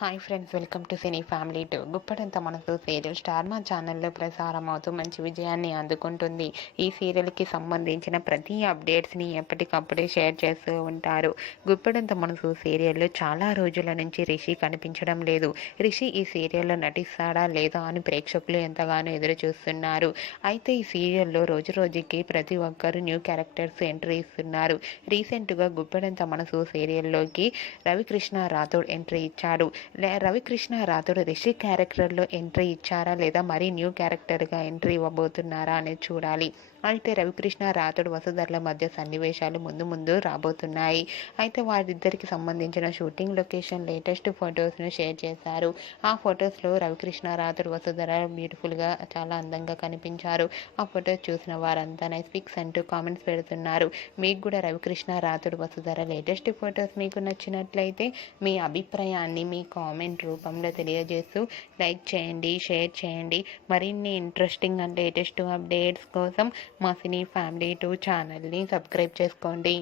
Hi friends, welcome to cine family two. గుప్పడంత మనసు serial star మా ఛానల్లో ప్రసారం అవుతూ మంచి విజయాన్ని అందుకుంటుంది. ఈ సీరియల్కి సంబంధించిన ప్రతి అప్డేట్స్ని ఎప్పటికప్పుడే షేర్ చేస్తూ ఉంటారు. గుప్పడంత మనసు సీరియల్లో చాలా రోజుల నుంచి రిషి కనిపించడం లేదు. రిషి ఈ సీరియల్లో నటిస్తాడా లేదా అని ప్రేక్షకులు ఎంతగానో ఎదురు చూస్తున్నారు. అయితే ఈ సీరియల్లో రోజు రోజుకి ప్రతి ఒక్కరు న్యూ క్యారెక్టర్స్ ఎంట్రీ ఇస్తున్నారు. రీసెంట్గా గుప్పడంత మనసు సీరియల్లోకి రవికృష్ణ రాథోడ్ ఎంట్రీ ఇచ్చాడు. రవికృష్ణ రాథోడ్ రిషి క్యారెక్టర్లో ఎంట్రీ ఇచ్చారా లేదా మరీ న్యూ క్యారెక్టర్గా ఎంట్రీ ఇవ్వబోతున్నారా అనేది చూడాలి. అయితే రవికృష్ణ రాథోడ్ వసుధరల మధ్య సన్నివేశాలు ముందు ముందు రాబోతున్నాయి. అయితే వారిద్దరికి సంబంధించిన షూటింగ్ లొకేషన్ లేటెస్ట్ ఫొటోస్ను షేర్ చేశారు. ఆ ఫొటోస్లో రవికృష్ణ రాథోడ్ వసుధర బ్యూటిఫుల్గా చాలా అందంగా కనిపించారు. ఆ ఫొటోస్ చూసిన వారంతా నైస్ పిక్స్ అంటూ కామెంట్స్ పెడుతున్నారు. మీకు కూడా రవికృష్ణ రాథోడ్ వసుధర లేటెస్ట్ ఫొటోస్ మీకు నచ్చినట్లయితే మీ అభిప్రాయాన్ని మీ కామెంట్ రూపంలో తెలియజేస్తూ లైక్ చేయండి, షేర్ చేయండి. మరిన్ని ఇంట్రెస్టింగ్ అండ్ లేటెస్ట్ అప్డేట్స్ కోసం మా సినీ ఫ్యామిలీ 2 ఛానల్ని సబ్స్క్రైబ్ చేసుకోండి.